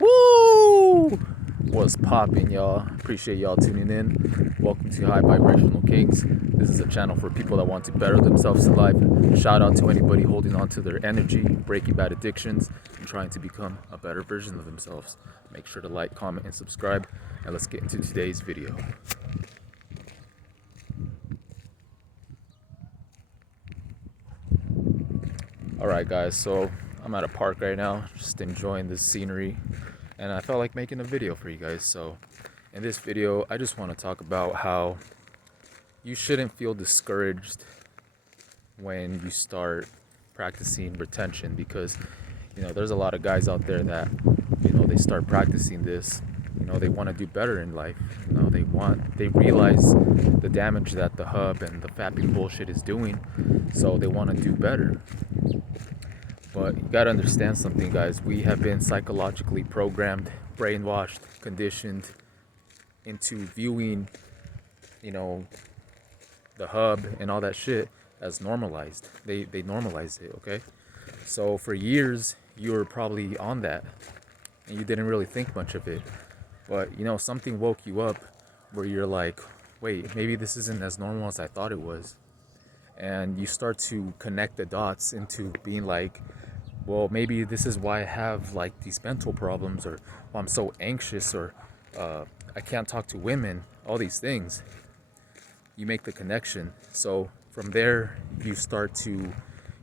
Woo! What's poppin', y'all? Appreciate y'all tuning in. Welcome to High Vibrational Kings. This is a channel for people that want to better themselves in life. Shout out to anybody holding on to their energy, breaking bad addictions, and trying to become a better version of themselves. Make sure to like, comment, and subscribe. And let's get into today's video. Alright, guys, so I'm at a park right now, just enjoying the scenery, and I felt like making a video for you guys. So in this video, I just want to talk about how you shouldn't feel discouraged when you start practicing retention, because there's a lot of guys out there that they start practicing this. They want to do better in life. They realize the damage that the hub and the fapping bullshit is doing, so they want to do better. But you gotta understand something, guys. We have been psychologically programmed, brainwashed, conditioned into viewing, the hub and all that shit as normalized. They normalized it, okay? So for years, you were probably on that, and you didn't really think much of it. But something woke you up where you're like, wait, maybe this isn't as normal as I thought it was. And you start to connect the dots into being like, well, maybe this is why I have like these mental problems, or why I'm so anxious, or I can't talk to women, all these things. You make the connection. So from there, you start to,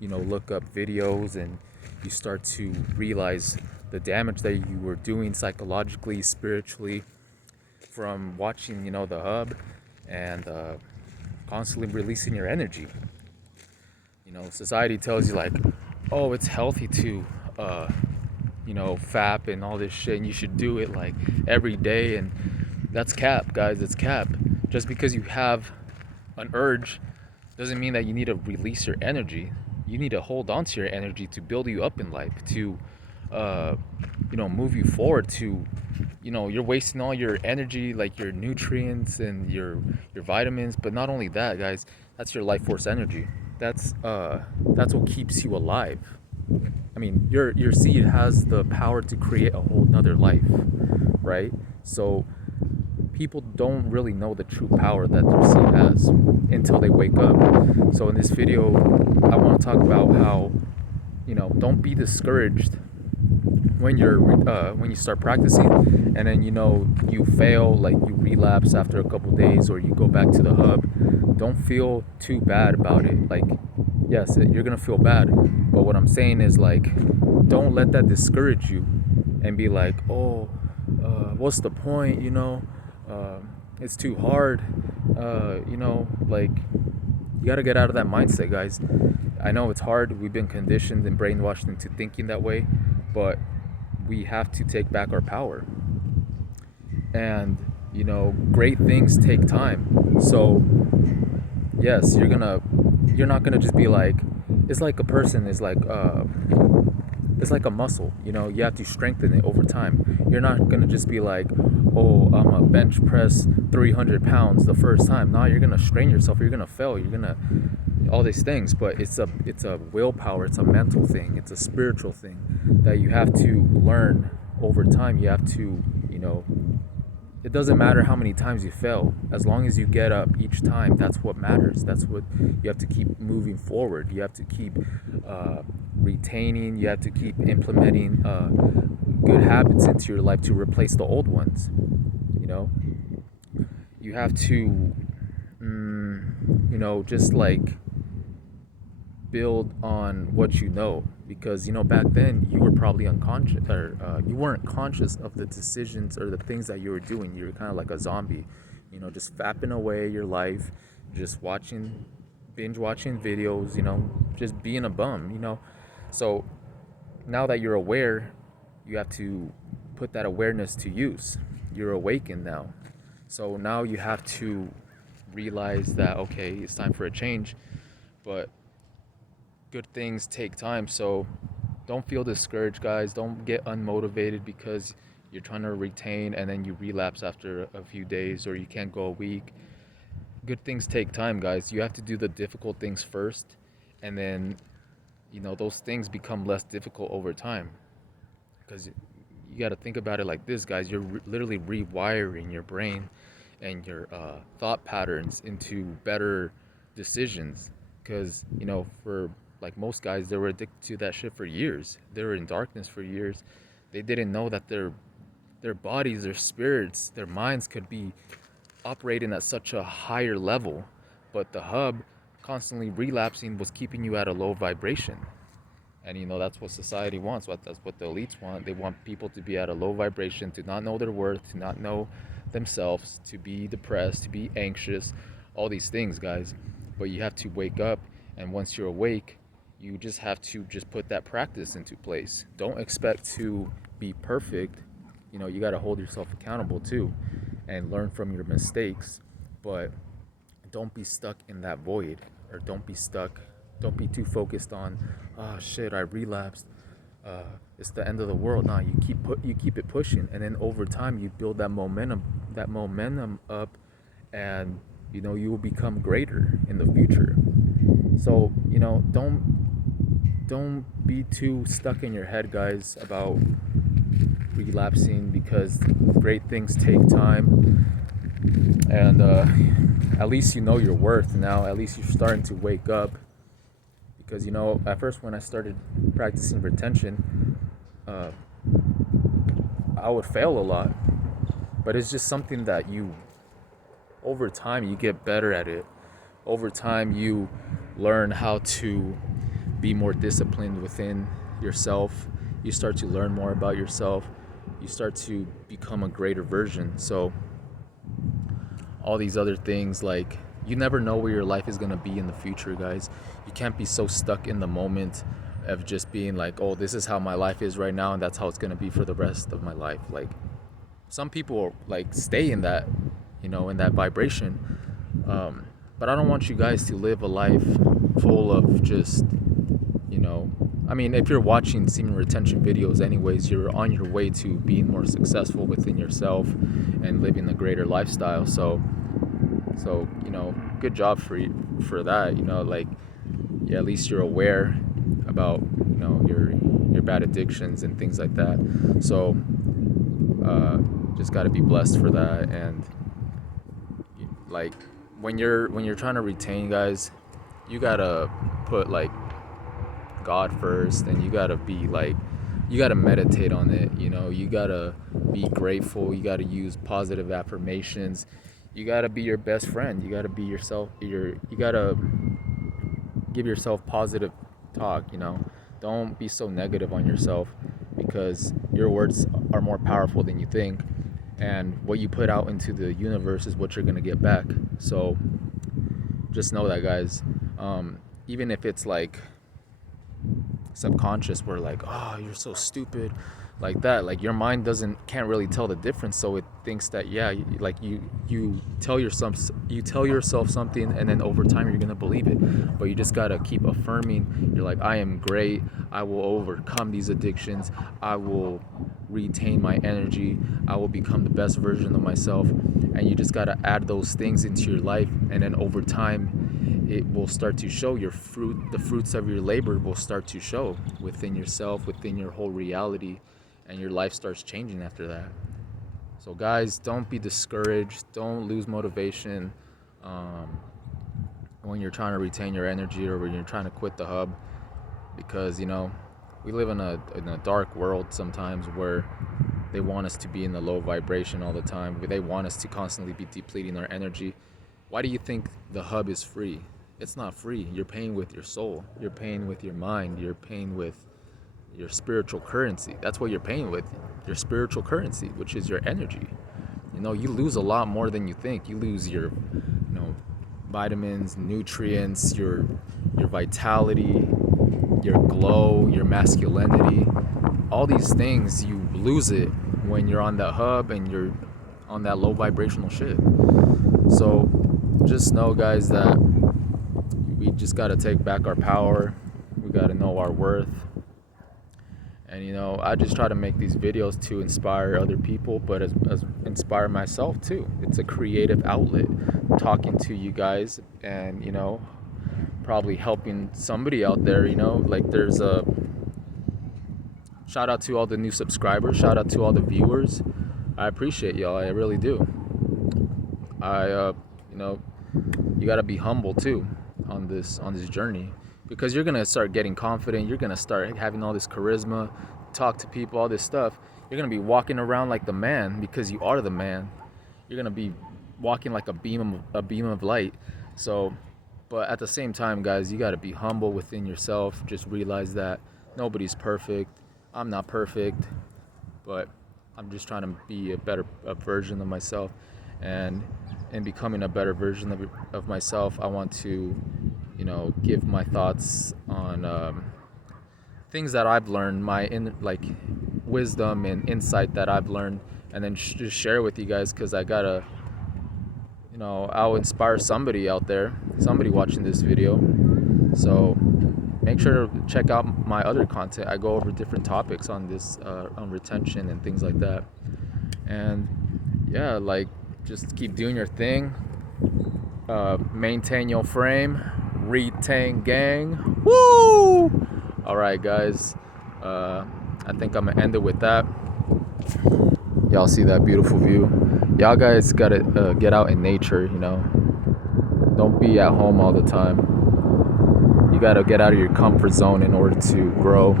look up videos, and you start to realize the damage that you were doing psychologically, spiritually, from watching, the hub, and constantly releasing your energy. Society tells you like, oh, it's healthy to fap and all this shit, and you should do it like every day. And that's cap, guys. It's cap. Just because you have an urge doesn't mean that you need to release your energy. You need to hold on to your energy to build you up in life, to move you forward. To you're wasting all your energy, like your nutrients and your vitamins. But not only that, guys, that's your life force energy. That's what keeps you alive. I mean, your seed has the power to create a whole nother life, right? So people don't really know the true power that their seed has until they wake up. So in this video, I want to talk about how, don't be discouraged when you start practicing, and then you fail, like you relapse after a couple days, or you go back to the hub. Don't feel too bad about it. Like, yes, you're gonna feel bad, but what I'm saying is, like, don't let that discourage you and be like, oh, what's the point, it's too hard. Like, you gotta get out of that mindset, guys. I know it's hard. We've been conditioned and brainwashed into thinking that way, but we have to take back our power. And great things take time. So yes, you're not gonna just be like, it's like a person is like, it's like a muscle. You have to strengthen it over time. You're not gonna just be like, oh, I'm a bench press 300 pounds the first time. No, you're gonna strain yourself. You're gonna fail. You're gonna all these things. But it's a willpower. It's a mental thing. It's a spiritual thing that you have to learn over time. You have to, it doesn't matter how many times you fail, as long as you get up each time. That's what matters. That's what you have to keep moving forward. You have to keep retaining. You have to keep implementing good habits into your life to replace the old ones. You have to just like build on what because back then you were probably unconscious, or you weren't conscious of the decisions or the things that you were doing. You were kind of like a zombie, just fapping away your life, just binge watching videos, just being a bum. So now that you're aware, you have to put that awareness to use. You're awakened now, so now you have to realize that, okay, it's time for a change. But good things take time. So don't feel discouraged, guys. Don't get unmotivated because you're trying to retain and then you relapse after a few days, or you can't go a week. Good things take time, guys. You have to do the difficult things first, and then those things become less difficult over time, because you got to think about it like this, guys. You're literally rewiring your brain and your thought patterns into better decisions. Because, for like most guys, they were addicted to that shit for years. They were in darkness for years. They didn't know that their bodies, their spirits, their minds could be operating at such a higher level. But the hub constantly relapsing was keeping you at a low vibration. And that's what society wants. That's what the elites want. They want people to be at a low vibration, to not know their worth, to not know themselves, to be depressed, to be anxious, all these things, guys. But you have to wake up, and once you're awake, you just have to just put that practice into place. Don't expect to be perfect. You got to hold yourself accountable too, and learn from your mistakes. But don't be stuck in that void, or don't be too focused on, oh shit, I relapsed, it's the end of the world. Nah, you keep it pushing, and then over time you build that momentum up, and you will become greater in the future. So don't be too stuck in your head, guys, about relapsing, because great things take time. And at least you know your worth now. At least you're starting to wake up. Because at first, when I started practicing retention, uh, I would fail a lot. But it's just something that over time, you get better at it. Over time, you learn how to be more disciplined within yourself. You start to learn more about yourself. You start to become a greater version. So all these other things, like, you never know where your life is going to be in the future, guys. You can't be so stuck in the moment of just being like, oh, this is how my life is right now, and that's how it's going to be for the rest of my life. Like, some people like stay in that, in that vibration. But I don't want you guys to live a life full of just, I mean, if you're watching semen retention videos anyways, you're on your way to being more successful within yourself and living a greater lifestyle. So good job for that. Like, yeah, at least you're aware about your bad addictions and things like that. So just got to be blessed for that. And like, when you're trying to retain, guys, you gotta put like God first, and you gotta be like, you gotta meditate on it. You gotta be grateful. You gotta use positive affirmations. You gotta be your best friend. You gotta be yourself. You gotta give yourself positive talk. Don't be so negative on yourself, because your words are more powerful than you think, and what you put out into the universe is what you're gonna get back. So just know that, guys. Even if it's like subconscious, where like, oh, you're so stupid, like that, like your mind can't really tell the difference, so it thinks that, yeah, like you tell yourself something, and then over time you're gonna believe it. But you just gotta keep affirming. You're like, I am great, I will overcome these addictions, I will retain my energy, I will become the best version of myself. And you just gotta add those things into your life, and then over time it will start to show. The fruits of your labor will start to show within yourself, within your whole reality, and your life starts changing after that. So guys, don't be discouraged, don't lose motivation when you're trying to retain your energy, or when you're trying to quit the hub, because we live in a dark world sometimes, where they want us to be in the low vibration all the time. They want us to constantly be depleting our energy. Why do you think the hub is free? It's not free. You're paying with your soul. You're paying with your mind. You're paying with your spiritual currency. That's what you're paying with. Your spiritual currency, which is your energy. You lose a lot more than you think. You lose your, vitamins, nutrients, your vitality, your glow, your masculinity. All these things, you lose it when you're on that hub and you're on that low vibrational shit. So just know, guys, that we just got to take back our power. We got to know our worth. And I just try to make these videos to inspire other people, but as inspire myself too. It's a creative outlet, talking to you guys, and probably helping somebody out there. Like, there's Shout out to all the new subscribers. Shout out to all the viewers. I appreciate y'all. I really do. You know, you gotta be humble too on this journey, because you're gonna start getting confident. You're gonna start having all this charisma, talk to people, all this stuff. You're gonna be walking around like the man, because you are the man. You're gonna be walking like a beam of light. So, but at the same time, guys, you gotta be humble within yourself. Just realize that nobody's perfect. I'm not perfect, but I'm just trying to be a version of myself, and in becoming a better version of myself, I want to, give my thoughts on things that I've learned, like wisdom and insight that I've learned, and then just share it with you guys, because I gotta, I'll inspire somebody out there, somebody watching this video. So make sure to check out my other content. I go over different topics on this, on retention and things like that. And yeah, like, just keep doing your thing. Maintain your frame. Retain gang. Woo! All right, guys. I think I'm gonna end it with that. Y'all see that beautiful view? Y'all guys gotta get out in nature. Don't be at home all the time. You gotta get out of your comfort zone in order to grow.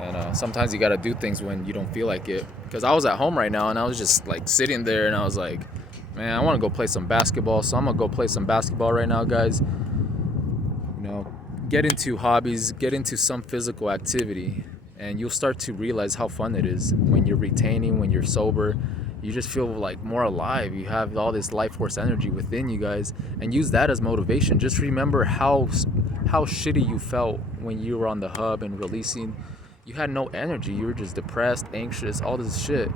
And sometimes you gotta do things when you don't feel like it. Because I was at home right now and I was just like sitting there and I was like, man, I want to go play some basketball. So I'm gonna go play some basketball right now, guys. Get into hobbies, get into some physical activity, and you'll start to realize how fun it is when you're retaining, when you're sober. You just feel like more alive. You have all this life force energy within you, guys, and use that as motivation. Just remember how shitty you felt when you were on the hub and releasing. You had no energy. You were just depressed, anxious, all this shit.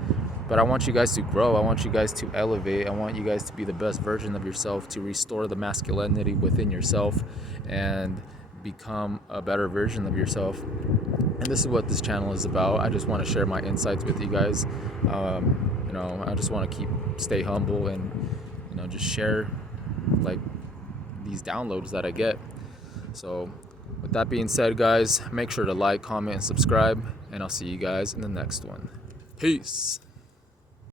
But I want you guys to grow. I want you guys to elevate. I want you guys to be the best version of yourself, to restore the masculinity within yourself and become a better version of yourself. And this is what this channel is about. I just want to share my insights with you guys. I just want to stay humble and, just share like these downloads that I get. So with that being said, guys, make sure to like, comment, and subscribe, and I'll see you guys in the next one. Peace.